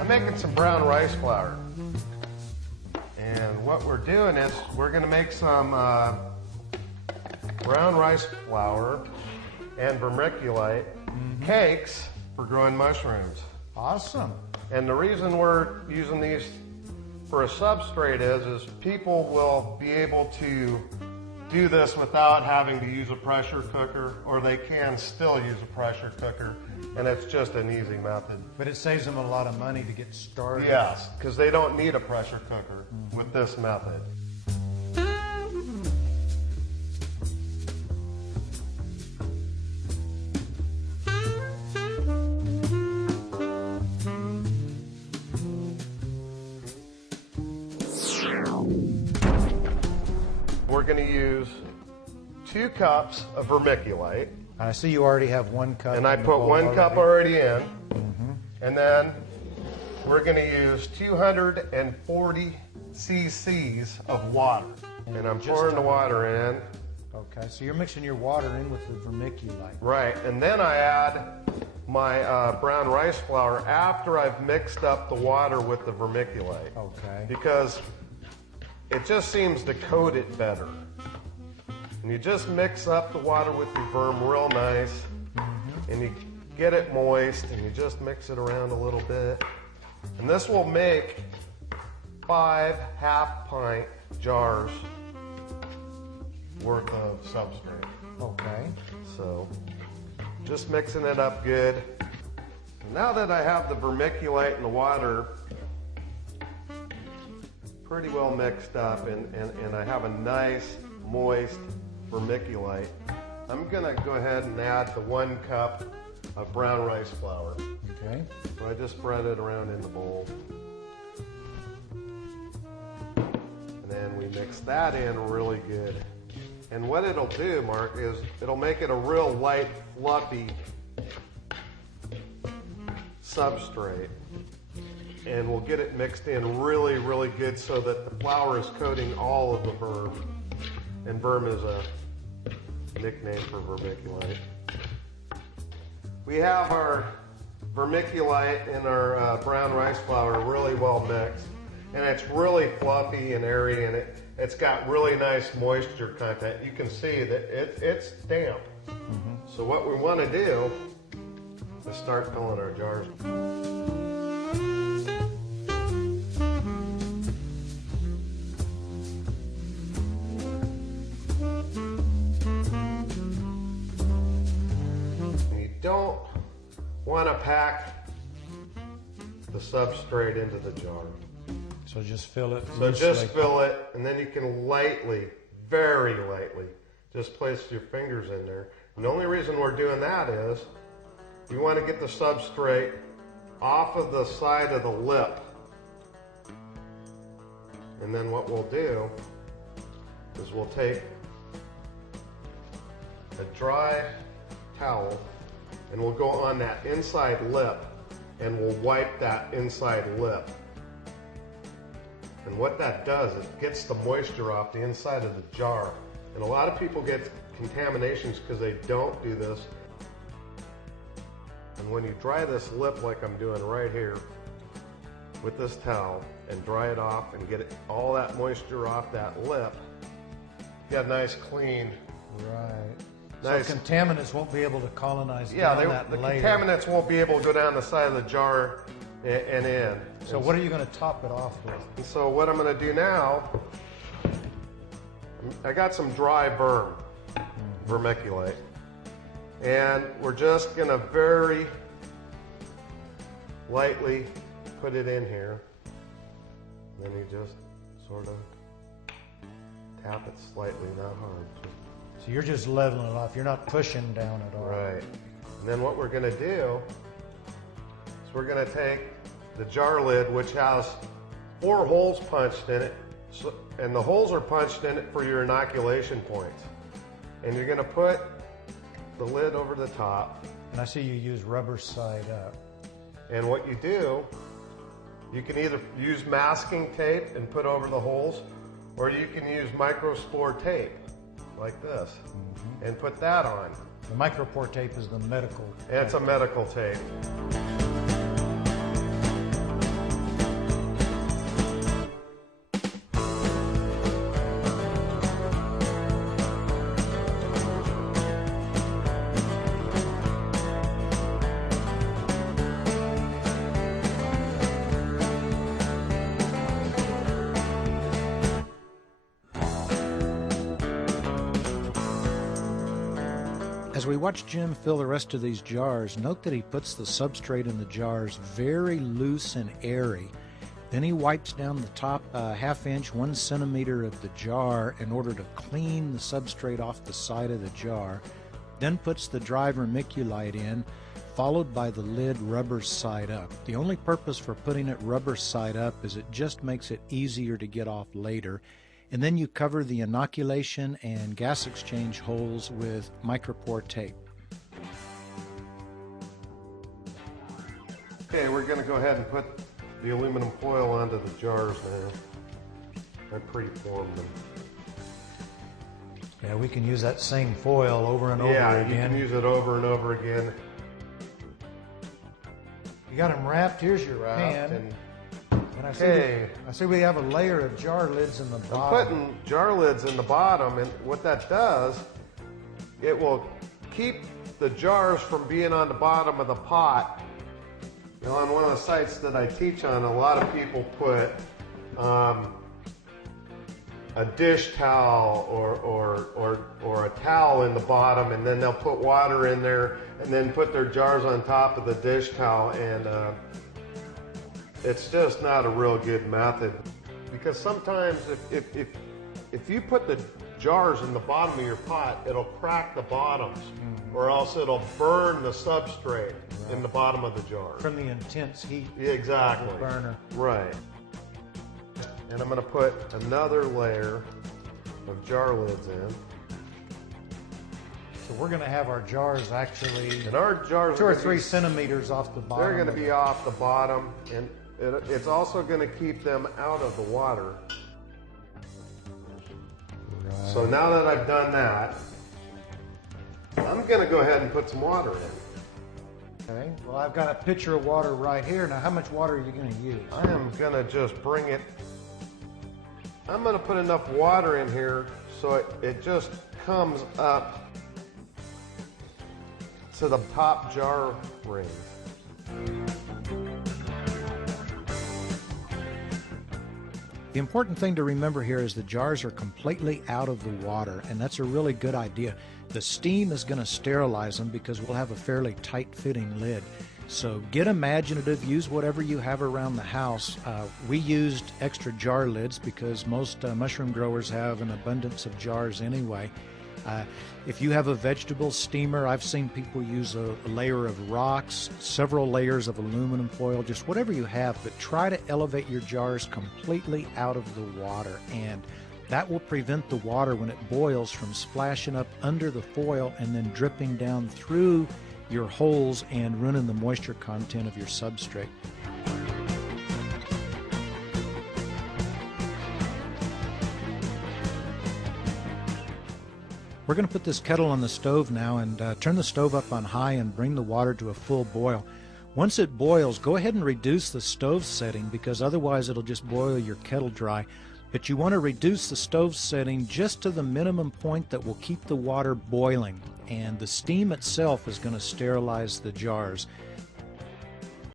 I'm making some brown rice flour. And what we're doing is we're going to make some brown rice flour and vermiculite cakes for growing mushrooms. Awesome. And the reason we're using these for a substrate is people will be able to do this without having to use a pressure cooker, or they can still use a pressure cooker, and it's just an easy method. But it saves them a lot of money to get started. Yes, because they don't need a pressure cooker with this method. We're going to use 2 cups of vermiculite. I see you already have 1 cup. And I put 1 cup already in. And then we're going to use 240 cc's of water. And I'm pouring the water in. Okay, so you're mixing your water in with the vermiculite. Right, and then I add my brown rice flour after I've mixed up the water with the vermiculite. Okay. Because it just seems to coat it better. And you just mix up the water with your verm real nice, and you get it moist, and you just mix it around a little bit. And this will make 5 half-pint jars worth of substrate. Okay. So, just mixing it up good. Now that I have the vermiculite and the water pretty well mixed up, and I have a nice, moist vermiculite, I'm gonna go ahead and add the 1 cup of brown rice flour. Okay. So I just spread it around in the bowl. And then we mix that in really good. And what it'll do, Mark, is it'll make it a real light, fluffy substrate. And we'll get it mixed in really, really good so that the flour is coating all of the verm. And verm is a nickname for vermiculite. We have our vermiculite and our brown rice flour really well mixed. And it's really fluffy and airy, and it's got really nice moisture content. You can see that it's damp. So what we want to do is start filling our jars. You don't want to pack the substrate into the jar. So just fill it. So just fill it, and then you can lightly, very lightly, just place your fingers in there. And the only reason we're doing that is you want to get the substrate off of the side of the lip. And then what we'll do is we'll take a dry towel and we'll go on that inside lip and we'll wipe that inside lip. And what that does is it gets the moisture off the inside of the jar. And a lot of people get contaminations because they don't do this. And when you dry this lip like I'm doing right here with this towel and dry it off and get all that moisture off that lip, you got a nice clean. Right. Nice. So contaminants won't be able to colonize Yeah, down that the layer. contaminants won't be able to go down the side of the jar and in. So what are you going to top it off with? And so what I'm going to do now, I got some dry vermiculite. And we're just going to very lightly put it in here. Then you just sort of tap it slightly, not hard. So you're just leveling it off. You're not pushing down at all. Right. And then what we're going to do is we're going to take the jar lid, which has 4 holes punched in it, and the holes are punched in it for your inoculation points. And you're going to put the lid over the top. And I see you use rubber side up. And what you do, you can either use masking tape and put over the holes, or you can use microspore tape like this and put that on. The micropore tape is the medical. And it's a medical tape. As we watch Jim fill the rest of these jars, note that he puts the substrate in the jars very loose and airy. Then he wipes down the top ½ inch, 1 centimeter of the jar in order to clean the substrate off the side of the jar. Then puts the dry vermiculite in, followed by the lid rubber side up. The only purpose for putting it rubber side up is it just makes it easier to get off later. And then you cover the inoculation and gas exchange holes with micropore tape. Okay, we're going to go ahead and put the aluminum foil onto the jars now. I pre-formed them. Yeah, we can use that same foil over and over again. again. You can use it over and over again. You got them wrapped. Here's your pan. And I see we have a layer of jar lids in the bottom. I'm putting jar lids in the bottom, and what that does, it will keep the jars from being on the bottom of the pot. You know, on one of the sites that I teach on, a lot of people put a dish towel or a towel in the bottom, and then they'll put water in there and then put their jars on top of the dish towel, and it's just not a real good method, because sometimes if you put the jars in the bottom of your pot, it'll crack the bottoms, or else it'll burn the substrate in the bottom of the jar. From the intense heat. Yeah, exactly. Of the burner. Right. And I'm going to put another layer of jar lids in. So we're going to have our jars actually and our jars 2 or 3 centimeters off the bottom. They're going to be off the bottom, and it's also going to keep them out of the water. Right. So now that I've done that, I'm going to go ahead and put some water in. Okay, well, I've got a pitcher of water right here. Now, how much water are you going to use? I am going to just bring it. I'm going to put enough water in here so it just comes up to the top jar ring. The important thing to remember here is the jars are completely out of the water, and that's a really good idea. The steam is going to sterilize them because we'll have a fairly tight-fitting lid. So get imaginative, use whatever you have around the house. We used extra jar lids because most mushroom growers have an abundance of jars anyway. If you have a vegetable steamer, I've seen people use a layer of rocks, several layers of aluminum foil, just whatever you have, but try to elevate your jars completely out of the water, and that will prevent the water when it boils from splashing up under the foil and then dripping down through your holes and ruining the moisture content of your substrate. We're going to put this kettle on the stove now and turn the stove up on high and bring the water to a full boil. Once it boils, go ahead and reduce the stove setting because otherwise it'll just boil your kettle dry. But you want to reduce the stove setting just to the minimum point that will keep the water boiling, and the steam itself is going to sterilize the jars.